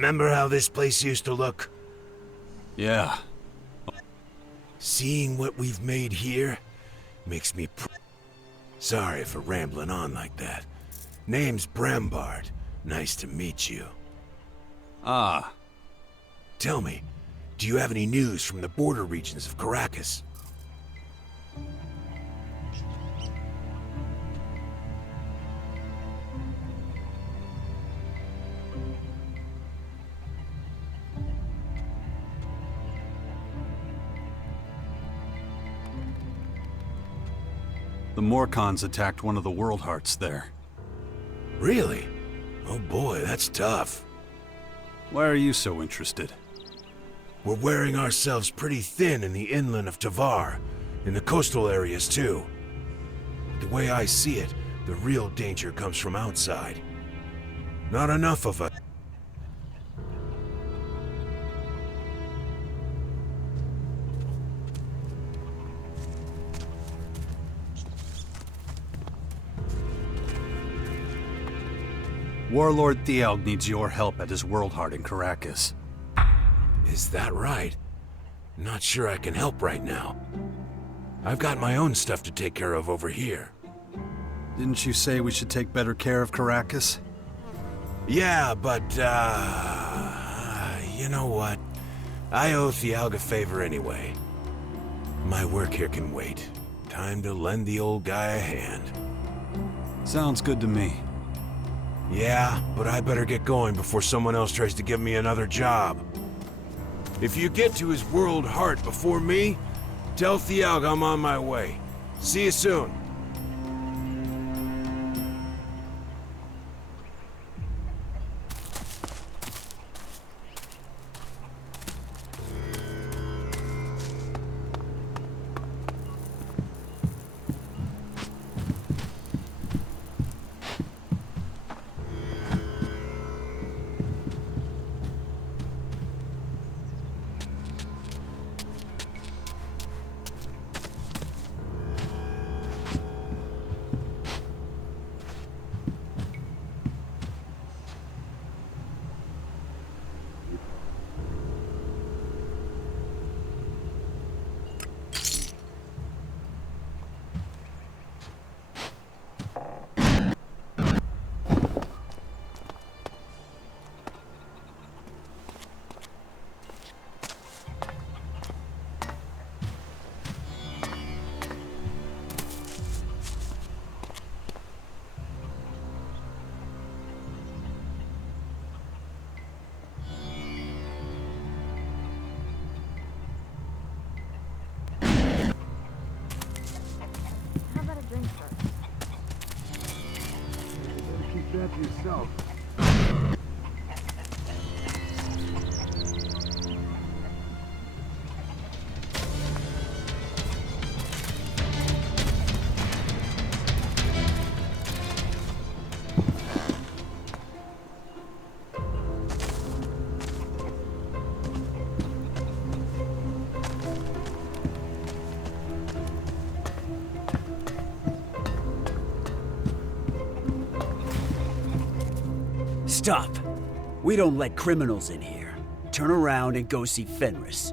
Remember how this place used to look? Yeah. Seeing what we've made here makes me sorry for rambling on like that. Name's Brambard. Nice to meet you. Ah. Tell me, do you have any news from the border regions of Caracas? The Morcons attacked one of the World Hearts there. Really? Oh boy, that's tough. Why are you so interested? We're wearing ourselves pretty thin in the inland of Tavar, in the coastal areas too. The way I see it, the real danger comes from outside. Not enough of us. Warlord Thialg needs your help at his World Heart in Caracas. Is that right? Not sure I can help right now. I've got my own stuff to take care of over here. Didn't you say we should take better care of Caracas? Yeah, but, you know what? I owe Thialg a favor anyway. My work here can wait. Time to lend the old guy a hand. Sounds good to me. Yeah, but I better get going before someone else tries to give me another job. If you get to his World Heart before me, tell Thialg I'm on my way. See you soon. Keep that to yourself. Stop! We don't let criminals in here. Turn around and go see Fenris.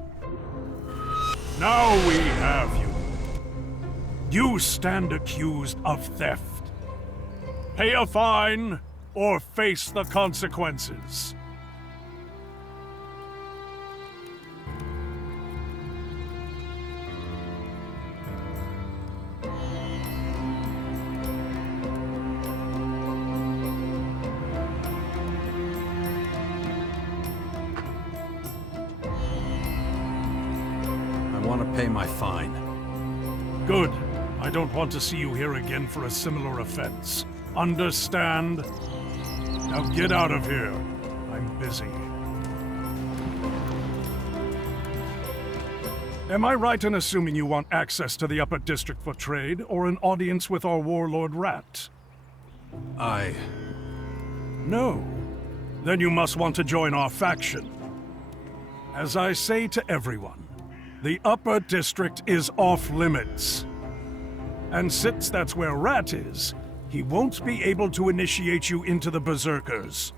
Now we have you. You stand accused of theft. Pay a fine or face the consequences. I want to pay my fine. Good. I don't want to see you here again for a similar offense. Understand? Now get out of here. I'm busy. Am I right in assuming you want access to the Upper District for trade, or an audience with our warlord Rat? No. Then you must want to join our faction. As I say to everyone, the Upper District is off-limits. And since that's where Rat is, he won't be able to initiate you into the Berserkers.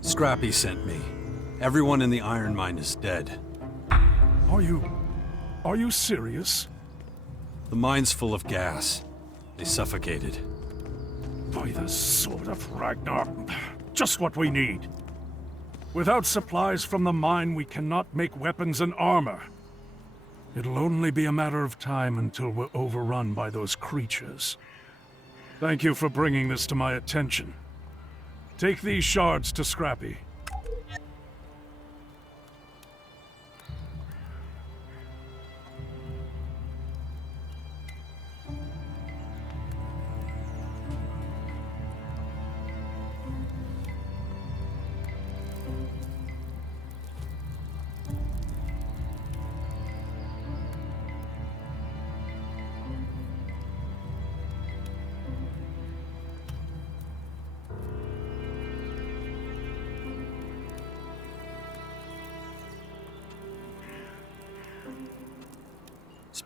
Scrappy sent me. Everyone in the iron mine is dead. Are you serious? The mine's full of gas. They suffocated. By the sword of Ragnar. Just what we need. Without supplies from the mine, we cannot make weapons and armor. It'll only be a matter of time until we're overrun by those creatures. Thank you for bringing this to my attention. Take these shards to Scrappy.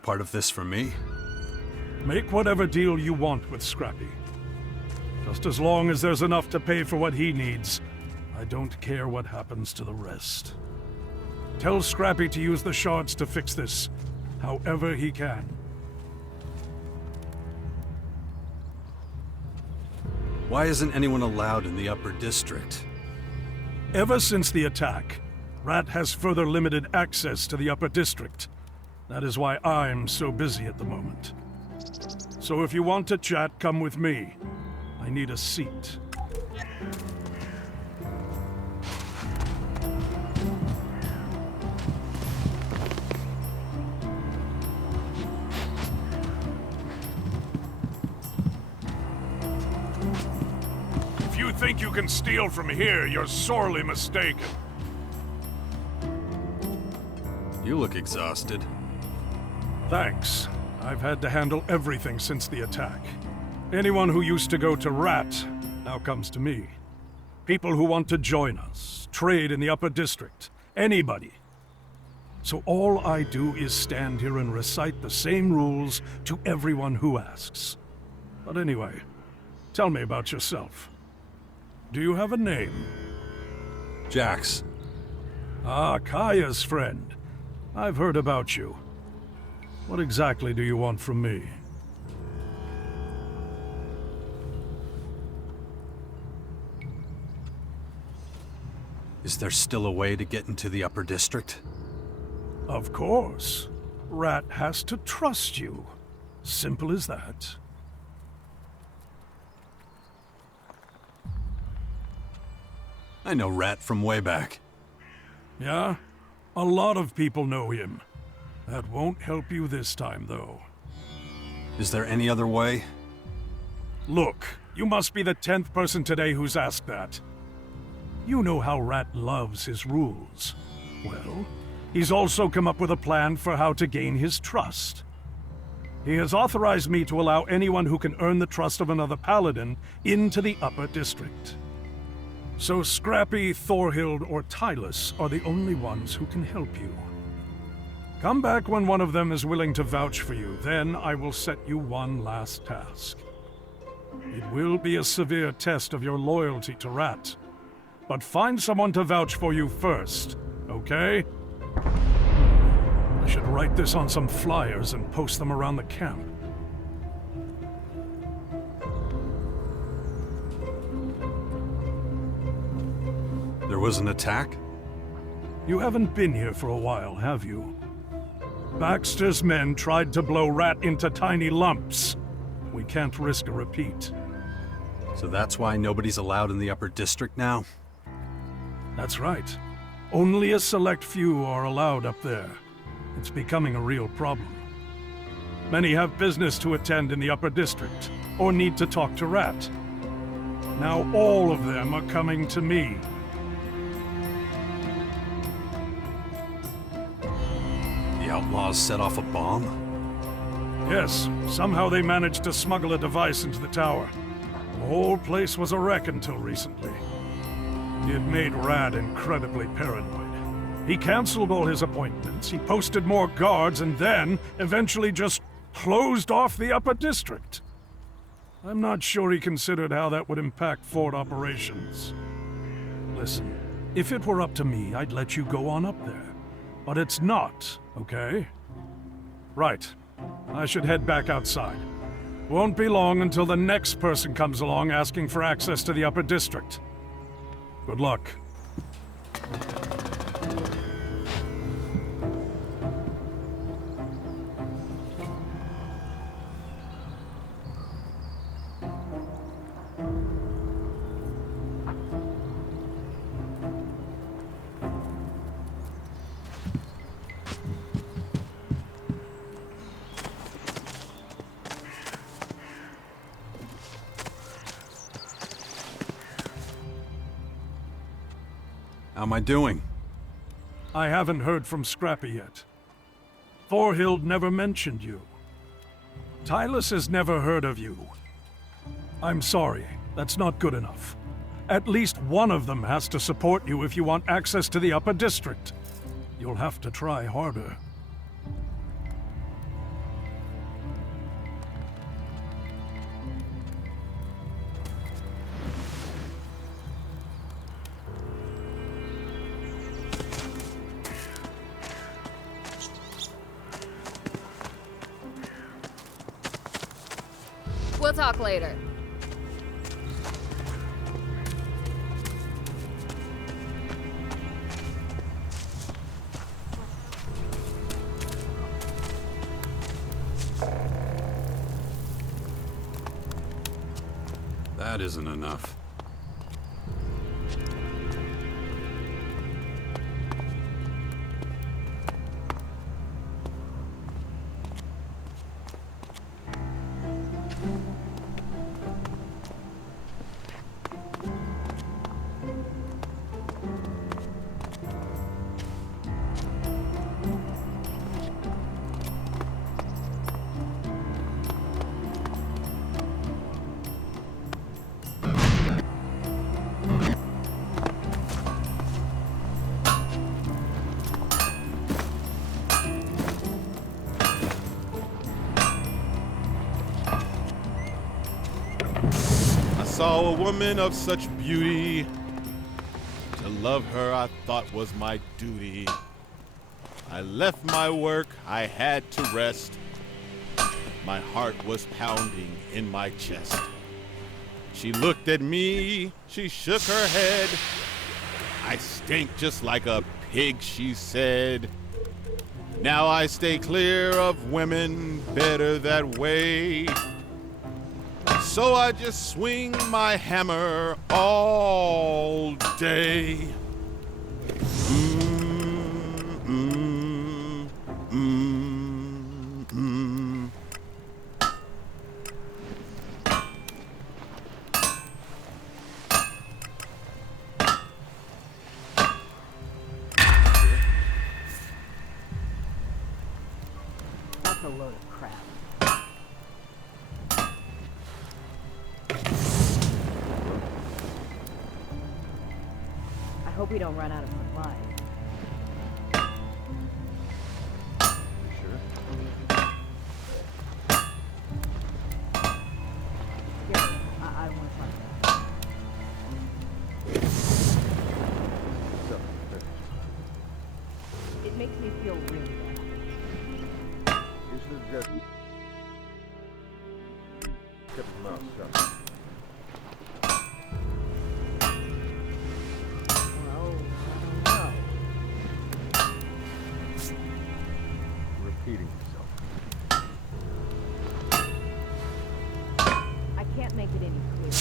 part of this for me? Make whatever deal you want with Scrappy. Just as long as there's enough to pay for what he needs, I don't care what happens to the rest. Tell Scrappy to use the shards to fix this, however he can. Why isn't anyone allowed in the upper district? Ever since the attack, Rat has further limited access to the upper district. That is why I'm so busy at the moment. So if you want to chat, come with me. I need a seat. If you think you can steal from here, you're sorely mistaken. You look exhausted. Thanks. I've had to handle everything since the attack. Anyone who used to go to Rat now comes to me. People who want to join us, trade in the upper district, anybody. So all I do is stand here and recite the same rules to everyone who asks. But anyway, tell me about yourself. Do you have a name? Jax. Ah, Kaya's friend. I've heard about you. What exactly do you want from me? Is there still a way to get into the upper district? Of course. Rat has to trust you. Simple as that. I know Rat from way back. Yeah? A lot of people know him. That won't help you this time, though. Is there any other way? Look, you must be the 10th person today who's asked that. You know how Rat loves his rules. Well, he's also come up with a plan for how to gain his trust. He has authorized me to allow anyone who can earn the trust of another paladin into the upper district. So Scrappy, Thorhild, or Tylus are the only ones who can help you. Come back when one of them is willing to vouch for you, then I will set you one last task. It will be a severe test of your loyalty to Rat. But find someone to vouch for you first, okay? I should write this on some flyers and post them around the camp. There was an attack? You haven't been here for a while, have you? Baxter's men tried to blow Rat into tiny lumps. We can't risk a repeat. So that's why nobody's allowed in the upper district now? That's right. Only a select few are allowed up there. It's becoming a real problem. Many have business to attend in the upper district, or need to talk to Rat. Now all of them are coming to me. The outlaws set off a bomb? Yes, somehow they managed to smuggle a device into the tower. The whole place was a wreck until recently. It made Rat incredibly paranoid. He canceled all his appointments, he posted more guards, and then, eventually just closed off the upper district. I'm not sure he considered how that would impact fort operations. Listen, if it were up to me, I'd let you go on up there. But it's not, okay? Right. I should head back outside. Won't be long until the next person comes along asking for access to the upper district. Good luck. How am I doing? I haven't heard from Scrappy yet. Thorhild never mentioned you. Tylus has never heard of you. I'm sorry, that's not good enough. At least one of them has to support you if you want access to the upper district. You'll have to try harder. We'll talk later. That isn't enough. I saw a woman of such beauty. To love her I thought was my duty. I left my work, I had to rest. My heart was pounding in my chest. She looked at me, she shook her head. I stink just like a pig, she said. Now I stay clear of women, better that way. So I just swing my hammer all day. That's a load of crap. I hope we don't run out of supplies. Sure. Yeah, I don't want to talk about it. It makes me feel really bad. You should have just kept his mouth shut. Well, I don't know. Repeating yourself. I can't make it any clearer.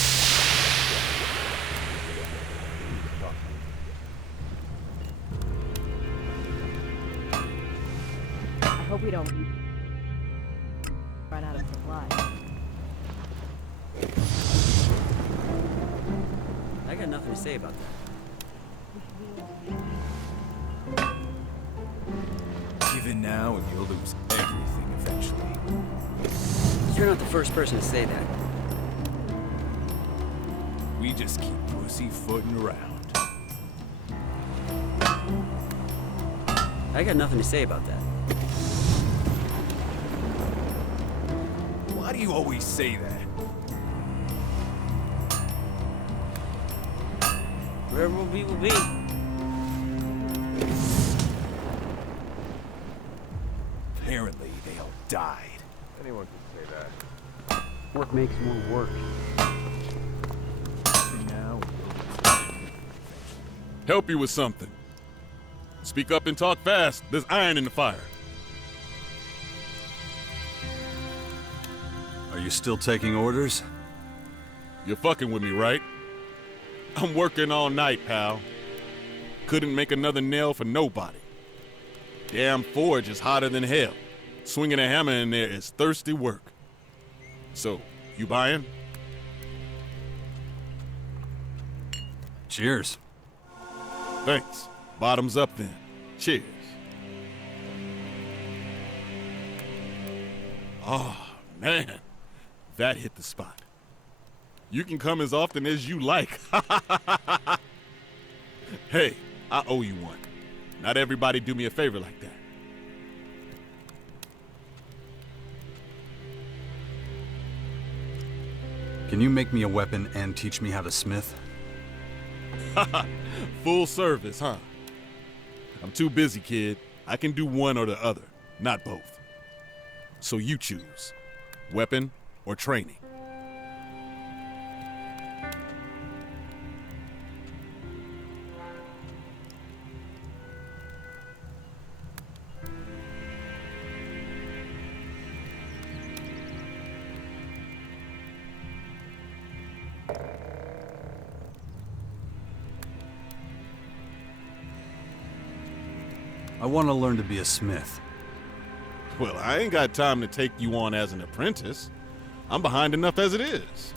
I hope we don't run out of supplies. I got nothing to say about that. Give in now and you'll lose everything eventually. You're not the first person to say that. We just keep pussyfooting around. I got nothing to say about that. Why do you always say that? Wherever we'll be, we'll be. Apparently they all died. Anyone can say that. Work makes more work. And now we'll lose everything. Help you with something. Speak up and talk fast. There's iron in the fire. Are you still taking orders? You're fucking with me, right? I'm working all night, pal. Couldn't make another nail for nobody. Damn forge is hotter than hell. Swinging a hammer in there is thirsty work. So, you buying? Cheers. Thanks. Bottoms up then. Cheers. Oh, man. That hit the spot. You can come as often as you like. Hey, I owe you one. Not everybody do me a favor like that. Can you make me a weapon and teach me how to smith? Full service, huh? I'm too busy, kid. I can do one or the other, not both. So you choose, weapon or training. I want to learn to be a smith. Well, I ain't got time to take you on as an apprentice. I'm behind enough as it is.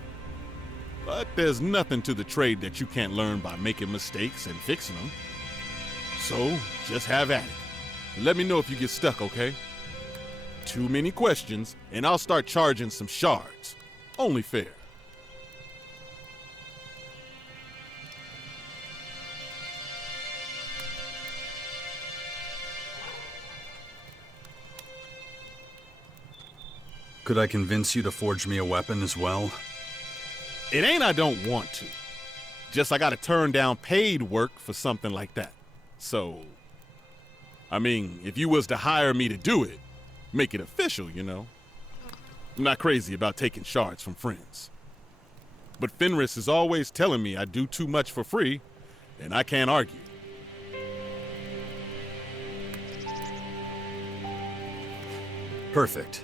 But there's nothing to the trade that you can't learn by making mistakes and fixing them. So, just have at it. Let me know if you get stuck, okay? Too many questions, and I'll start charging some shards. Only fair. Could I convince you to forge me a weapon as well? It ain't I don't want to. Just I gotta turn down paid work for something like that. So, I mean, if you was to hire me to do it, make it official, you know. I'm not crazy about taking shards from friends. But Fenris is always telling me I do too much for free, and I can't argue. Perfect.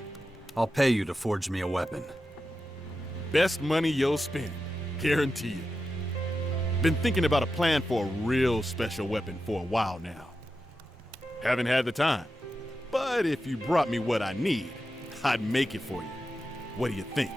I'll pay you to forge me a weapon. Best money you'll spend, guarantee it. Been thinking about a plan for a real special weapon for a while now. Haven't had the time, but if you brought me what I need, I'd make it for you. What do you think?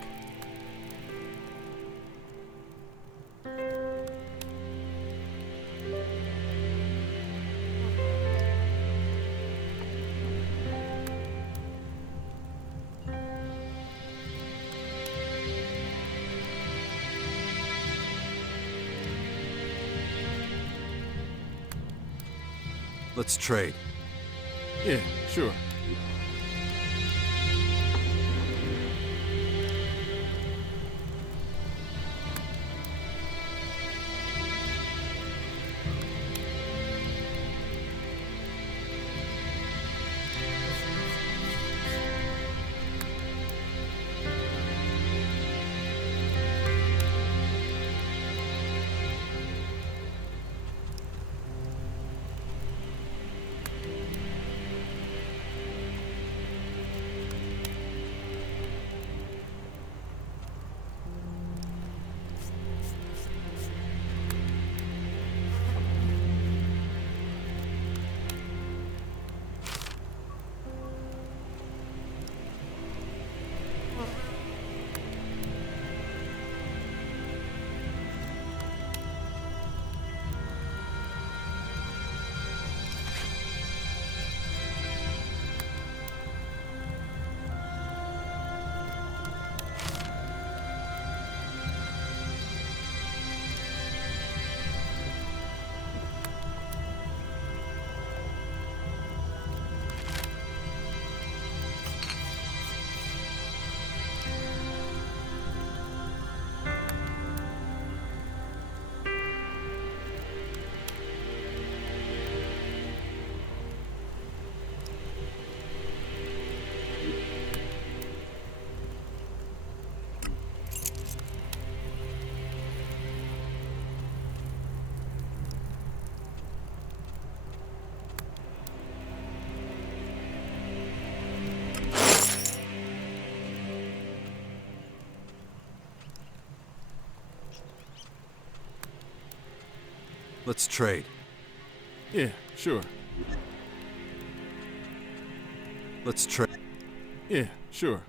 Let's trade. Yeah, sure. Let's trade. Yeah, sure. Let's trade. Yeah, sure.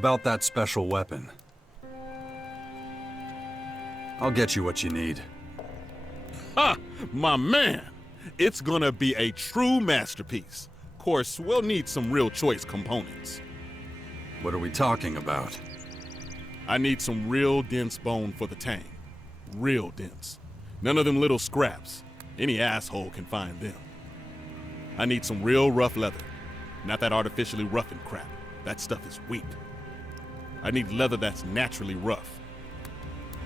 About that special weapon. I'll get you what you need. Ha! My man! It's gonna be a true masterpiece. Of course, we'll need some real choice components. What are we talking about? I need some real dense bone for the tang. Real dense. None of them little scraps. Any asshole can find them. I need some real rough leather. Not that artificially roughened crap. That stuff is weak. I need leather that's naturally rough.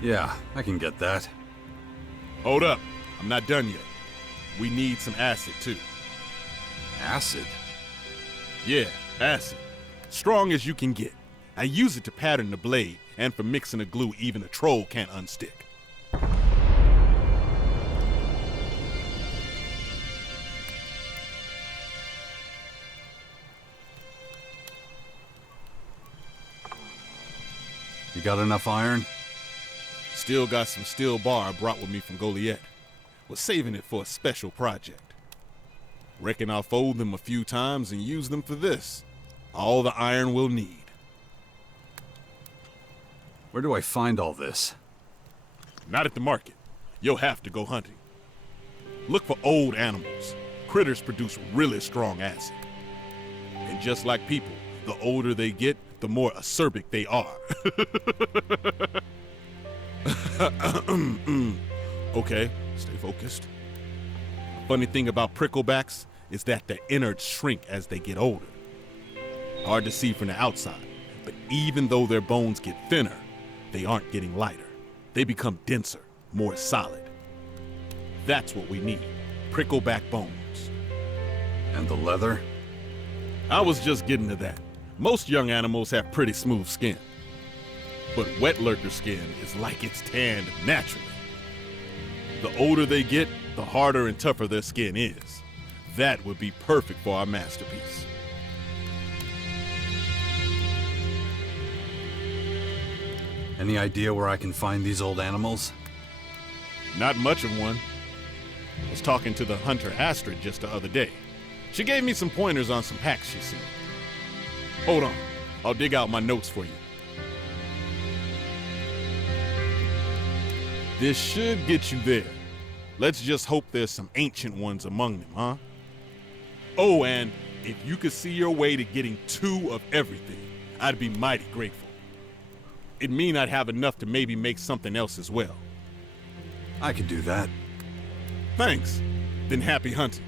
Yeah, I can get that. Hold up. I'm not done yet. We need some acid, too. Acid? Yeah, acid. Strong as you can get. I use it to pattern the blade, and for mixing a glue even a troll can't unstick. You got enough iron? Still got some steel bar I brought with me from Goliath. Was saving it for a special project. Reckon I'll fold them a few times and use them for this. All the iron we'll need. Where do I find all this? Not at the market. You'll have to go hunting. Look for old animals. Critters produce really strong acid. And just like people, the older they get, the more acerbic they are. Okay, stay focused. Funny thing about pricklebacks is that their innards shrink as they get older. Hard to see from the outside, but even though their bones get thinner, they aren't getting lighter. They become denser, more solid. That's what we need, prickleback bones. And the leather? I was just getting to that. Most young animals have pretty smooth skin. But wet lurker skin is like it's tanned naturally. The older they get, the harder and tougher their skin is. That would be perfect for our masterpiece. Any idea where I can find these old animals? Not much of one. I was talking to the hunter Astrid just the other day. She gave me some pointers on some packs she's seen. Hold on, I'll dig out my notes for you. This should get you there. Let's just hope there's some ancient ones among them, huh? Oh, and if you could see your way to getting 2 of everything, I'd be mighty grateful. It'd mean I'd have enough to maybe make something else as well. I could do that. Thanks. Then happy hunting.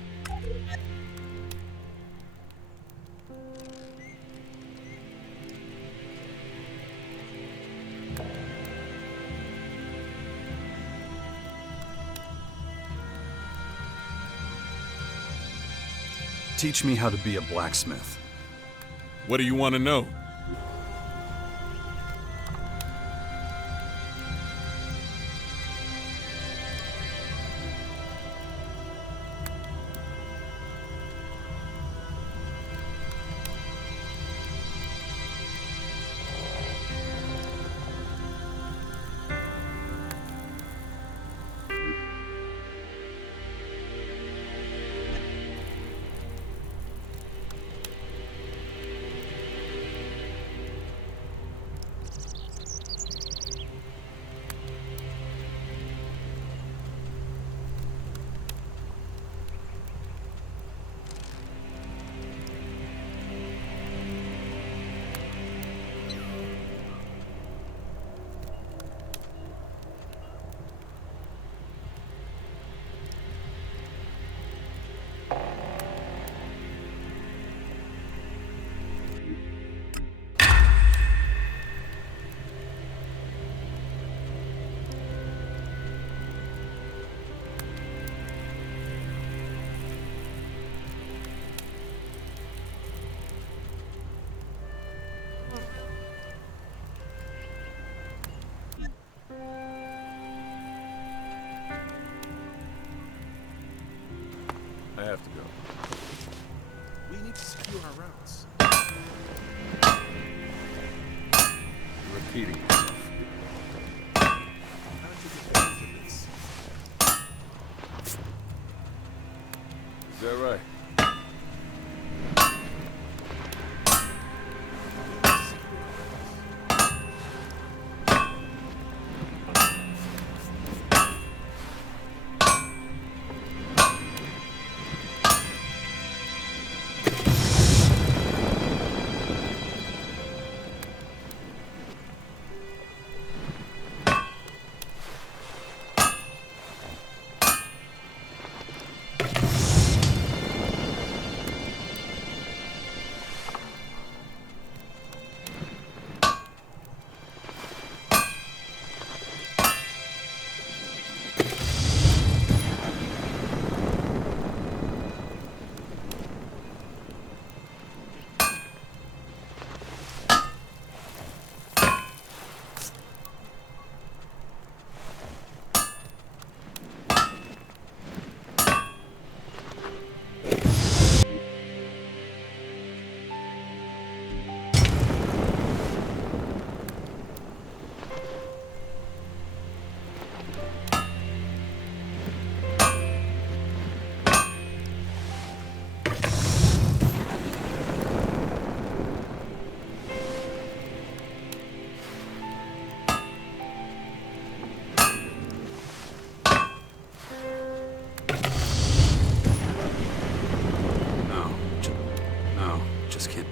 Teach me how to be a blacksmith. What do you want to know? I have to go. We need to secure our routes. You're repeating yourself. How to get ready for this? Is that right?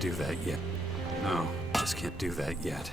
do that yet. No, just can't do that yet.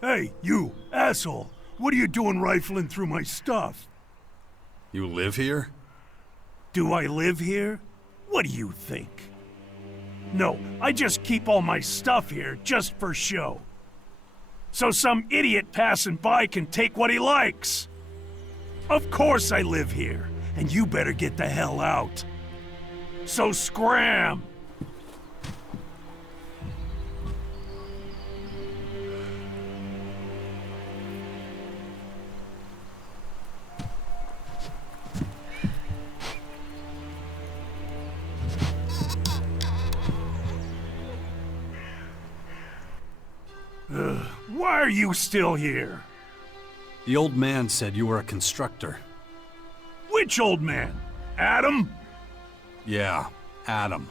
Hey, you, asshole! What are you doing rifling through my stuff? You live here? Do I live here? What do you think? No, I just keep all my stuff here just for show. So some idiot passing by can take what he likes. Of course I live here, and you better get the hell out. So scram! Why are you still here? The old man said you were a constructor. Which old man? Adam? Yeah, Adam.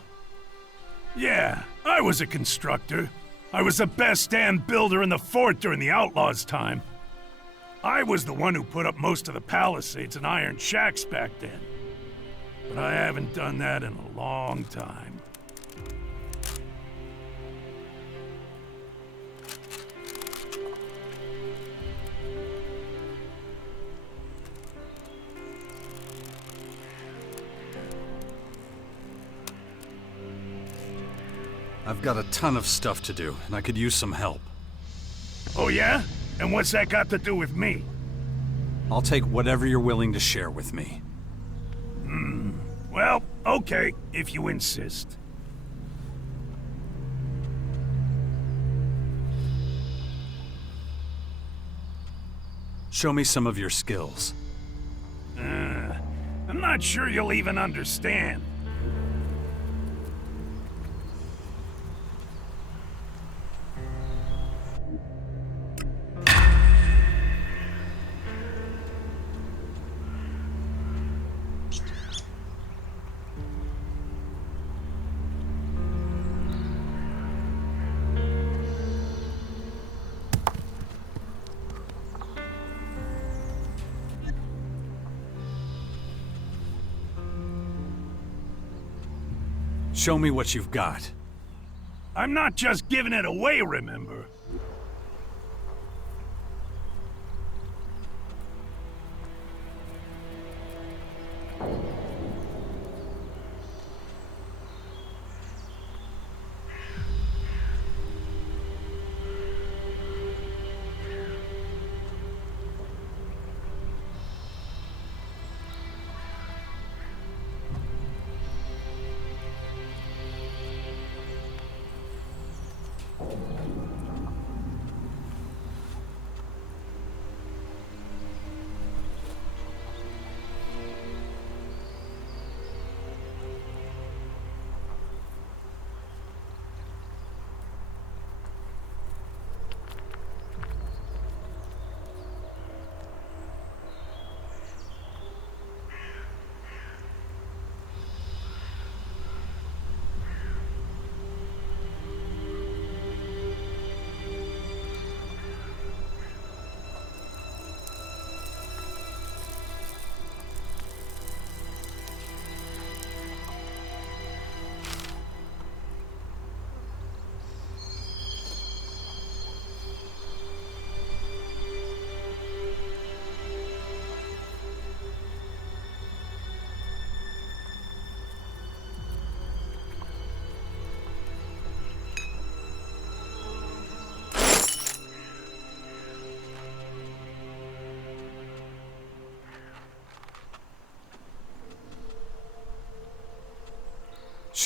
Yeah, I was a constructor. I was the best damn builder in the fort during the Outlaws' time. I was the one who put up most of the palisades and iron shacks back then. But I haven't done that in a long time. I've got a ton of stuff to do, and I could use some help. Oh yeah? And what's that got to do with me? I'll take whatever you're willing to share with me. Well, okay, if you insist. Show me some of your skills. I'm not sure you'll even understand. Show me what you've got. I'm not just giving it away, remember?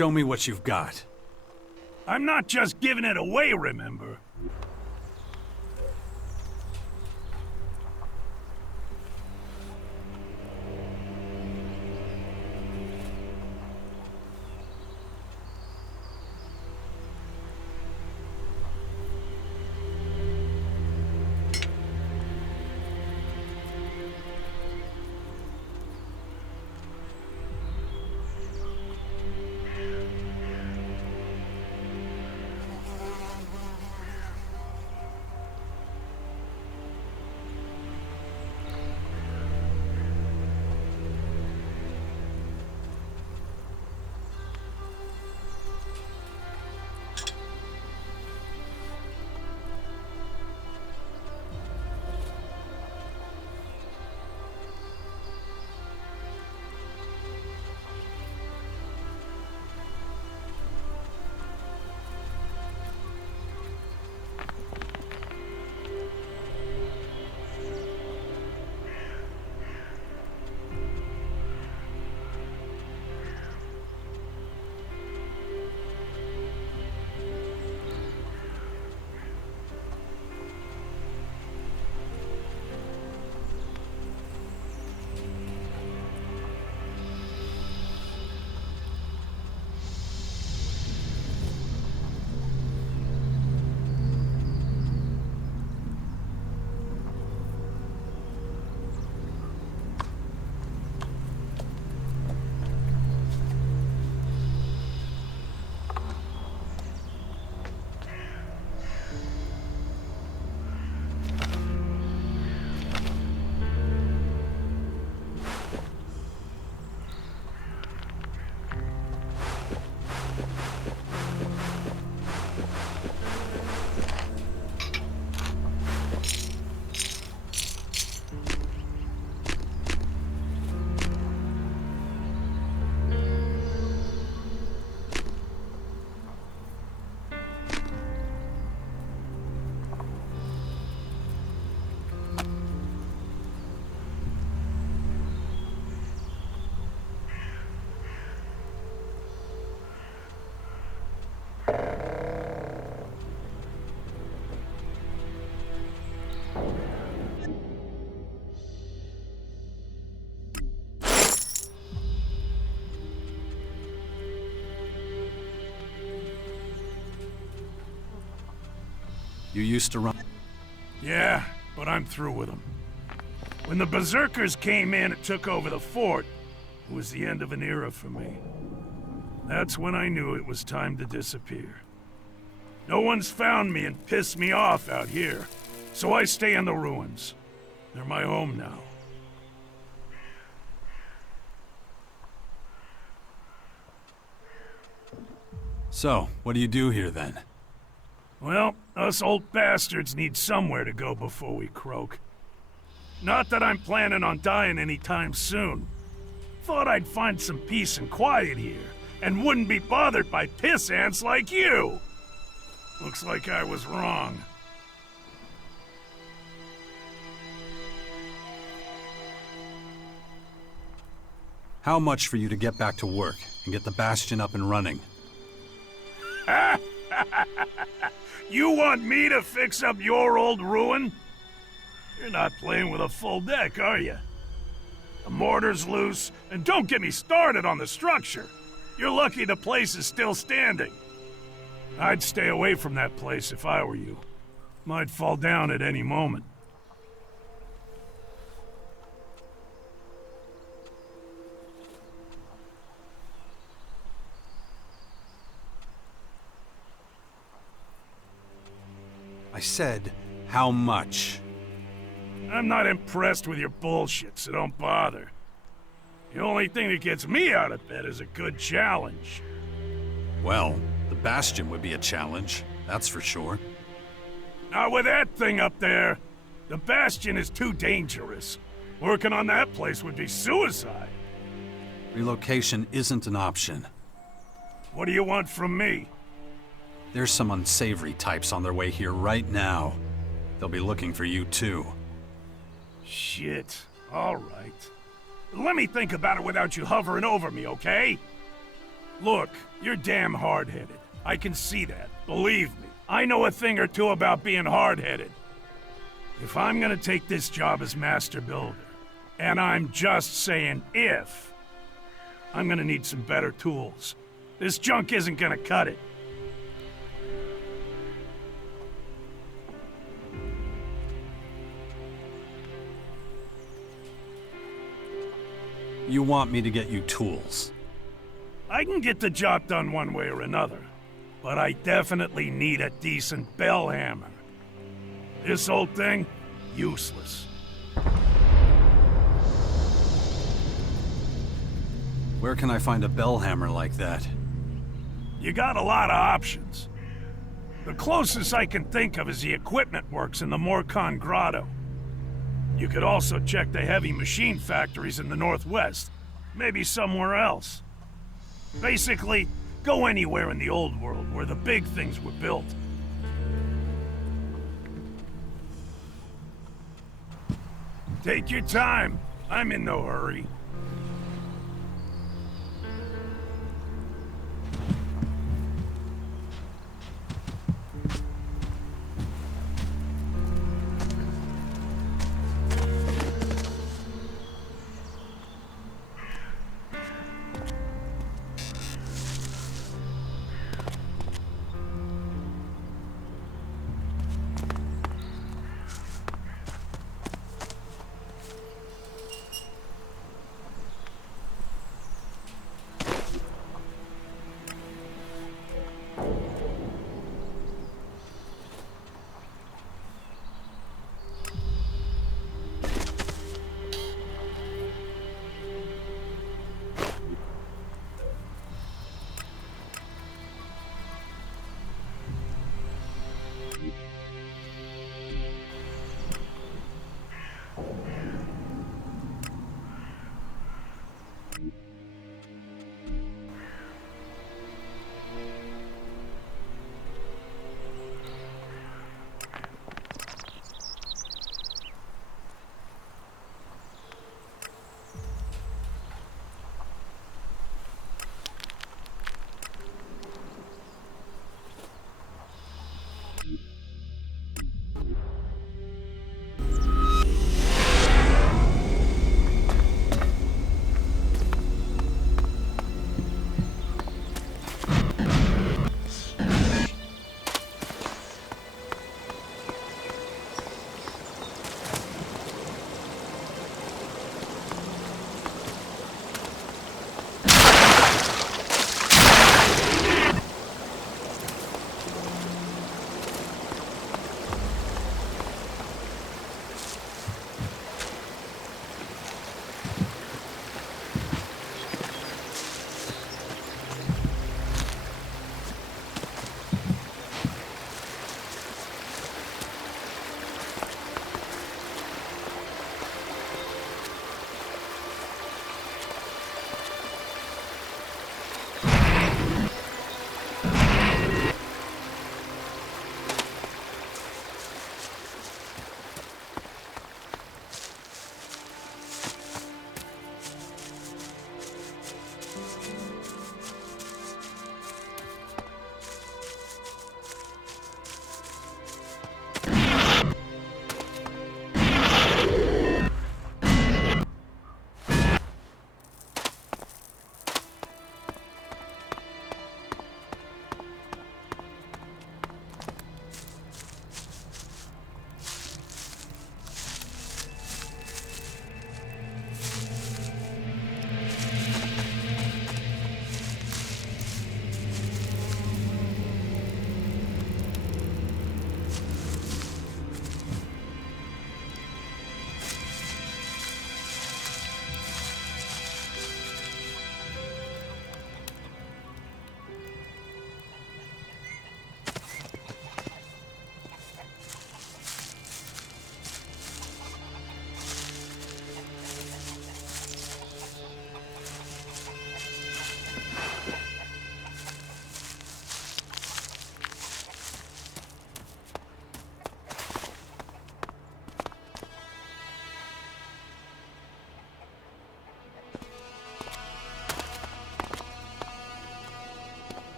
Show me what you've got. I'm not just giving it away, remember? You used to run. Yeah, but I'm through with them. When the Berserkers came in and took over the fort, it was the end of an era for me. That's when I knew it was time to disappear. No one's found me and pissed me off out here, so I stay in the ruins. They're my home now. So, what do you do here then? Well, us old bastards need somewhere to go before we croak. Not that I'm planning on dying anytime soon. Thought I'd find some peace and quiet here, and wouldn't be bothered by piss ants like you. Looks like I was wrong. How much for you to get back to work and get the Bastion up and running? You want me to fix up your old ruin? You're not playing with a full deck, are you? The mortar's loose, and don't get me started on the structure. You're lucky the place is still standing. I'd stay away from that place if I were you. Might fall down at any moment. I said, how much? I'm not impressed with your bullshit, so don't bother. The only thing that gets me out of bed is a good challenge. Well, the Bastion would be a challenge, that's for sure. Not with that thing up there. The Bastion is too dangerous. Working on that place would be suicide. Relocation isn't an option. What do you want from me? There's some unsavory types on their way here right now. They'll be looking for you too. Shit. All right. Let me think about it without you hovering over me, okay? Look, you're damn hard-headed. I can see that. Believe me. I know a thing or two about being hard-headed. If I'm gonna take this job as Master Builder, and I'm just saying if, I'm gonna need some better tools. This junk isn't gonna cut it. You want me to get you tools? I can get the job done one way or another, but I definitely need a decent bell hammer. This old thing, useless. Where can I find a bell hammer like that? You got a lot of options. The closest I can think of is the equipment works in the Morcon Grotto. You could also check the heavy machine factories in the Northwest. Maybe somewhere else. Basically, go anywhere in the old world where the big things were built. Take your time. I'm in no hurry.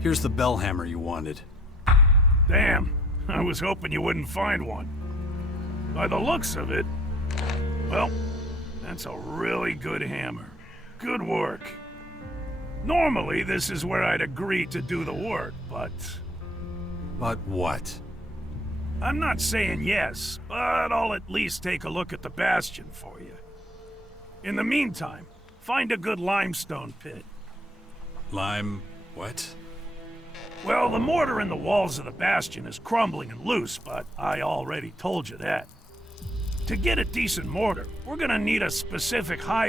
Here's the bell hammer you wanted. Damn, I was hoping you wouldn't find one. By the looks of it, well, that's a really good hammer. Good work. Normally, this is where I'd agree to do the work, but But what? I'm not saying yes, but I'll at least take a look at the bastion for you. In the meantime, find a good limestone pit. Lime... what? Well, the mortar in the walls of the bastion is crumbling and loose, but I already told you that. To get a decent mortar, we're gonna need a specific high